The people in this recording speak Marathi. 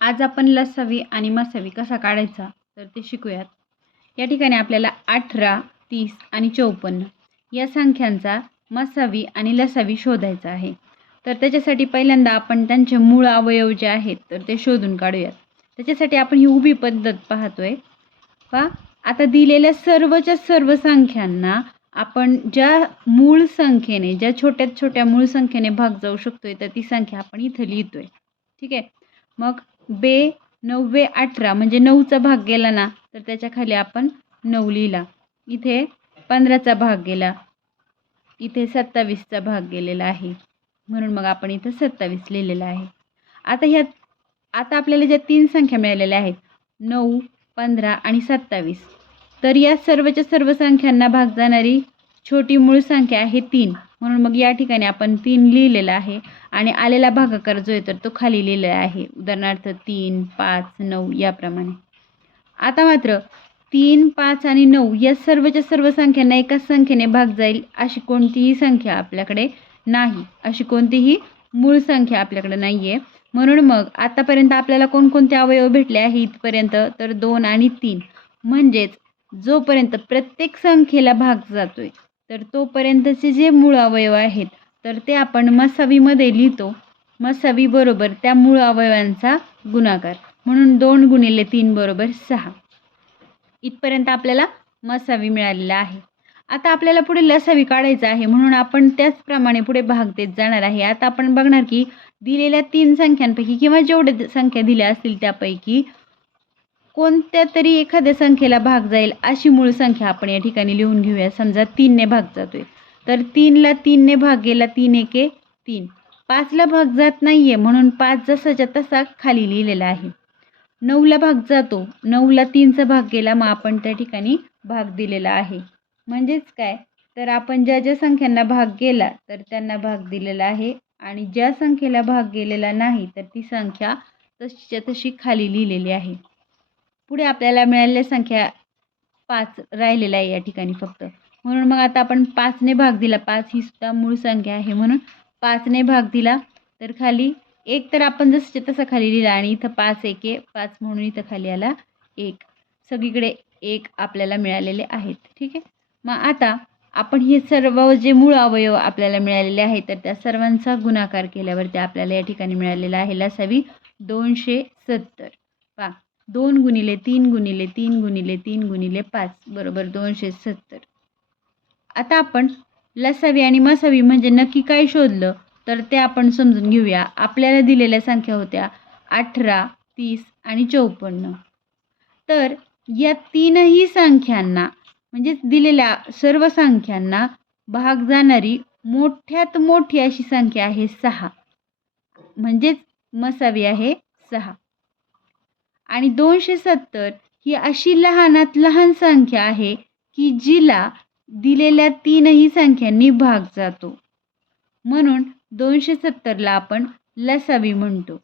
आज आपण लसावी आणि मसावी कसा काढायचा तर ते शिकूयात. या ठिकाणी आपल्याला 18, 30 आणि 54 या संख्यांचा मसावी आणि लसावी शोधायचा आहे. तर त्याच्यासाठी पहिल्यांदा आपण त्यांचे मूळ अवयव जे आहेत तर ते शोधून काढूयात. त्याच्यासाठी आपण ही उभी पद्धत पाहतोय. आता दिलेल्या सर्वच्या सर्व संख्यांना आपण ज्या मूळ संख्येने, ज्या छोट्यात छोट्या मूळ संख्येने भाग जाऊ शकतोय तर ती संख्या आपण इथं लिहितोय. ठीक आहे. मग 9 18 म्हणजे 9चा भाग गेला ना तर त्याच्या खाली आपण 9 लिहिला. इथे 15चा भाग गेला, इथे 27चा भाग गेलेला आहे, म्हणून मग आपण इथं 27 लिहिलेलं आहे. आता आपल्याला ज्या 3 संख्या मिळालेल्या आहेत 9, 15 आणि 27, तर या सर्वच्या सर्व संख्यांना भाग जाणारी छोटी मूळ संख्या आहे 3, म्हणून मग या ठिकाणी आपण 3 लिहिलेला आहे आणि आलेला भागाकार जो आहे तर तो खाली लिहिलेला आहे. उदाहरणार्थ 3, 5, 9 याप्रमाणे. आता मात्र 3, 5 आणि 9 या सर्वच्या सर्व संख्यांना एकाच संख्येने भाग जाईल अशी कोणतीही संख्या आपल्याकडे नाही. अशी कोणतीही मूळ संख्या आपल्याकडे नाही आहे. म्हणून मग आतापर्यंत आपल्याला कोणकोणते अवयव भेटले आहे इथपर्यंत तर 2 आणि 3. म्हणजेच जोपर्यंत प्रत्येक संख्येला भाग जातोय तर तोपर्यंतचे जे मूळ अवयव आहेत तर ते आपण मसावीमध्ये लिहितो. मसावी बरोबर त्या मूळ अवयवांचा गुणाकार, म्हणून 2 गुणिले 3 बरोबर 6. इथपर्यंत आपल्याला मसावी मिळालेला आहे. आता आपल्याला पुढे लसावी काढायचा आहे, म्हणून आपण त्याचप्रमाणे पुढे भाग देत जाणार आहे. आता आपण बघणार की दिलेल्या 3 संख्यांपैकी किंवा जेवढ्या संख्या दिल्या असतील त्यापैकी कोणत्या तरी एखाद्या संख्येला भाग जाईल अशी मूळ संख्या आपण या ठिकाणी लिहून घेऊया. समजा 3ने भाग जातोय तर 3ला 3ने भाग गेला, 3 एके 3. 5ला भाग जात नाहीये म्हणून 5 जसाच्या तसा खाली लिहिलेला आहे. 9ला भाग जातो, 9ला 3चा भाग गेला, मग आपण त्या ठिकाणी भाग दिलेला आहे. म्हणजेच काय तर आपण ज्या ज्या संख्यांना भाग गेला तर त्यांना भाग दिलेला आहे आणि ज्या संख्येला भाग गेलेला नाही तर ती संख्या तशीच्या तशी खाली लिहिलेली आहे. पुढे आपल्याला मिळालेल्या संख्या 5 राहिलेला आहे या ठिकाणी फक्त, म्हणून मग आता आपण 5ने भाग दिला. 5 ही सुद्धा मूळ संख्या आहे म्हणून 5ने भाग दिला तर खाली 1 तर आपण जसं तसा खाली लिहिला आणि इथं 5 एके 5 म्हणून इथं खाली आला 1. सगळीकडे 1 आपल्याला मिळालेले आहेत. ठीक आहे. मग आता आपण हे सर्व जे मूळ अवयव आपल्याला मिळालेले आहेत तर त्या सर्वांचा गुणाकार केल्यावरती आपल्याला या ठिकाणी मिळालेला आहे लसावी 270. 2 गुणिले 3 गुणिले 3 गुणिले 3 गुणिले 5 बरोबर 270. आता आपण लसावी आणि मसावी म्हणजे नक्की काय शोधलं तर ते आपण समजून घेऊया. आपल्याला दिलेल्या संख्या होत्या 18, 30 आणि 54. तर या तीनही संख्यांना म्हणजेच दिलेल्या सर्व संख्यांना भाग जाणारी मोठ्यात मोठी अशी संख्या आहे 6, म्हणजेच मसावी आहे 6. आणि 270 ही अशी लहानात लहान संख्या आहे की जिला दिलेल्या तीनही संख्यांनी भाग जातो, म्हणून 270ला आपण लसावी म्हणतो.